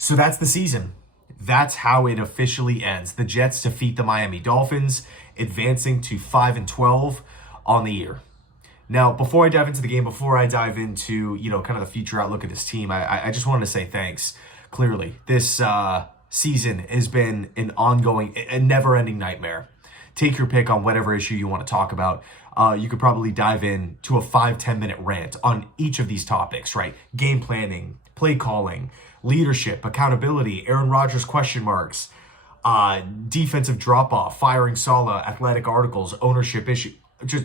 So that's the season. That's how it officially ends. The Jets defeat the Miami Dolphins, advancing to 5-12 on the year. Now, before I dive into the game, before I dive into, kind of the future outlook of this team, I just wanted to say thanks. Clearly, this season has been an ongoing, a never-ending nightmare. Take your pick on whatever issue you want to talk about. You could probably dive in to a 5-10 minute rant on each of these topics, right? Game planning, play calling, leadership, accountability, Aaron Rodgers question marks, defensive drop-off, firing Saleh, athletic articles, ownership issue, just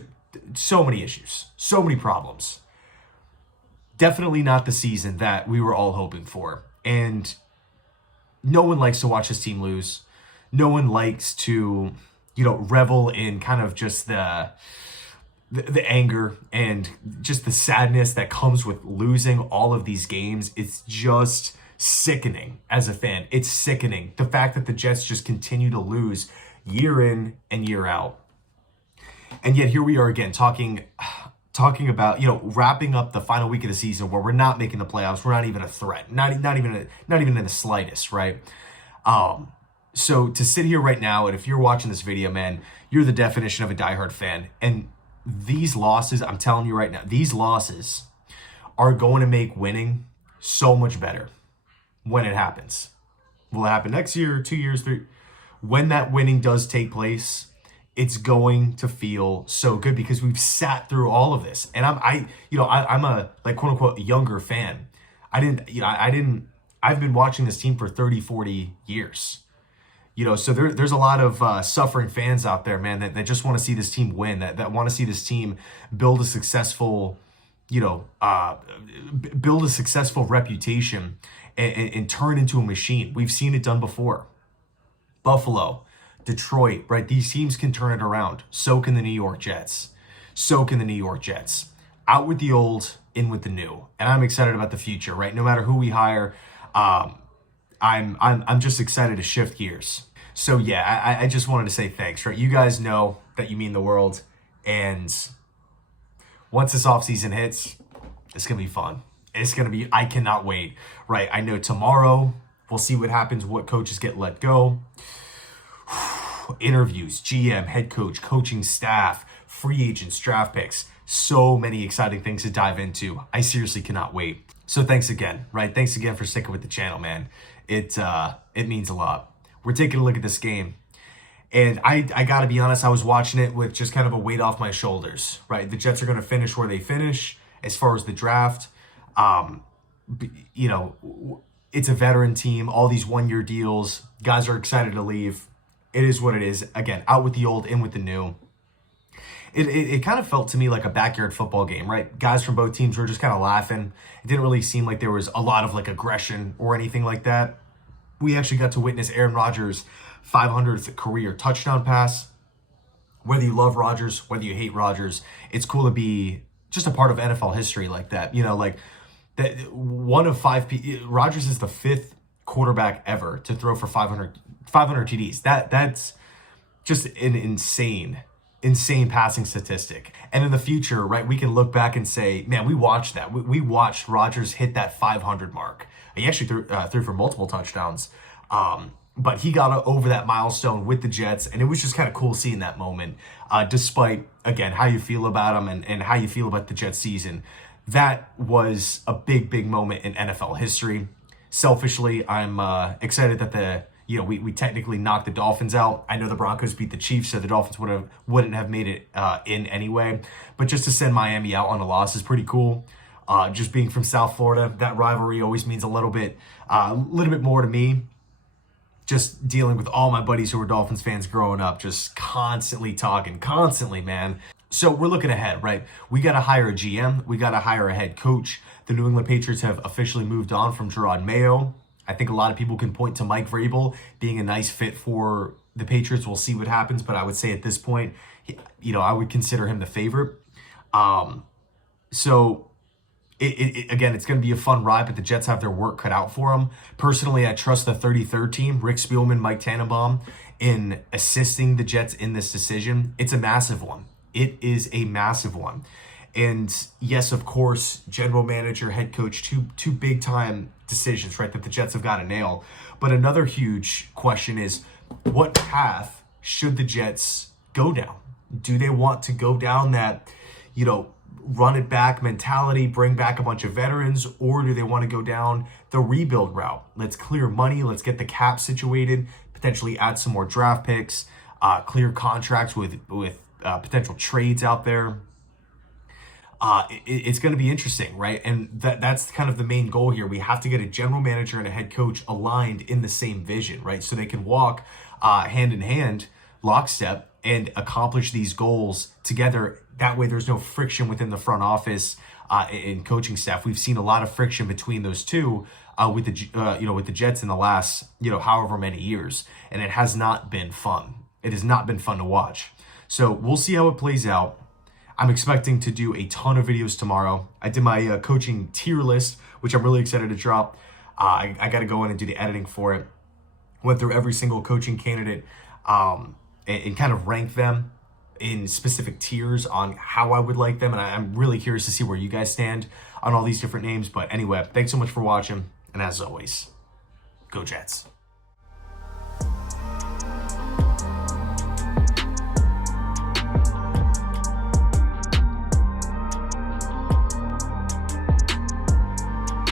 so many issues, so many problems. Definitely not the season that we were all hoping for. And no one likes to watch his team lose. No one likes to, revel in kind of just the anger and just the sadness that comes with losing all of these games. It's just sickening as a fan. It's sickening. The fact that the Jets just continue to lose year in and year out. And yet here we are again talking about, wrapping up the final week of the season where we're not making the playoffs. We're not even a threat. Not even in the slightest, right? So to sit here right now, and if you're watching this video, man, you're the definition of a diehard fan. And these losses, I'm telling you right now, these losses are going to make winning so much better when it happens. Will it happen next year, 2 years, 3? When that winning does take place, it's going to feel so good because we've sat through all of this. And I'm a like quote unquote younger fan. I've been watching this team for 30, 40 years. So there's a lot of suffering fans out there, man, that just want to see this team win, that want to see this team build a successful, build a successful reputation and turn into a machine. We've seen it done before. Buffalo, Detroit, right? These teams can turn it around. So can the New York Jets. Out with the old, in with the new. And I'm excited about the future, right? No matter who we hire, I'm just excited to shift gears. So yeah, I just wanted to say thanks, right? You guys know that you mean the world. And once this offseason hits, it's going to be fun. I cannot wait, right? I know tomorrow we'll see what happens, what coaches get let go. Interviews, GM, head coach, coaching staff, free agents, draft picks. So many exciting things to dive into. I seriously cannot wait. So thanks again, right? Thanks again for sticking with the channel, man. It means a lot. We're taking a look at this game. And I got to be honest, I was watching it with just kind of a weight off my shoulders, right? The Jets are going to finish where they finish as far as the draft. It's a veteran team, all these one-year deals. Guys are excited to leave. It is what it is. Again, out with the old, in with the new. It kind of felt to me like a backyard football game, right? Guys from both teams were just kind of laughing. It didn't really seem like there was a lot of like aggression or anything like that. We actually got to witness Aaron Rodgers' 500th career touchdown pass. Whether you love Rodgers, whether you hate Rodgers, it's cool to be just a part of NFL history like that. That one of five. Rodgers is the fifth quarterback ever to throw for 500 TDs. That's just an insane passing statistic. And in the future, right, we can look back and say, man, we watched that. We watched Rodgers hit that 500 mark. He actually threw for multiple touchdowns. But he got over that milestone with the Jets, and it was just kind of cool seeing that moment, despite, again, how you feel about him and how you feel about the Jets season. That was a big, big moment in NFL history. Selfishly, I'm excited that we technically knocked the Dolphins out. I know the Broncos beat the Chiefs, so the Dolphins wouldn't have made it in anyway. But just to send Miami out on a loss is pretty cool. Just being from South Florida, that rivalry always means a little bit more to me. Just dealing with all my buddies who were Dolphins fans growing up, just constantly, man. So we're looking ahead, right? We got to hire a GM. We got to hire a head coach. The New England Patriots have officially moved on from Gerard Mayo. I think a lot of people can point to Mike Vrabel being a nice fit for the Patriots. We'll see what happens, but I would say at this point, I would consider him the favorite. So again, it's going to be a fun ride, but the Jets have their work cut out for them. Personally, I trust the 33rd team, Rick Spielman, Mike Tannenbaum, in assisting the Jets in this decision. It's a massive one. It is a massive one. And yes, of course, general manager, head coach, two big time decisions, right, that the Jets have got to nail. But another huge question is, what path should the Jets go down? Do they want to go down that, run it back mentality, bring back a bunch of veterans, or do they want to go down the rebuild route? Let's clear money, let's get the cap situated, potentially add some more draft picks, clear contracts with potential trades out there. It's going to be interesting, right? And that's kind of the main goal here. We have to get a general manager and a head coach aligned in the same vision, right? So they can walk hand in hand, lockstep, and accomplish these goals together. That way there's no friction within the front office and coaching staff. We've seen a lot of friction between those two with the Jets in the last, however many years. And it has not been fun. It has not been fun to watch. So we'll see how it plays out. I'm expecting to do a ton of videos tomorrow. I did my coaching tier list, which I'm really excited to drop. I got to go in and do the editing for it. Went through every single coaching candidate and kind of rank them in specific tiers on how I would like them. And I'm really curious to see where you guys stand on all these different names. But anyway, thanks so much for watching. And as always, go Jets.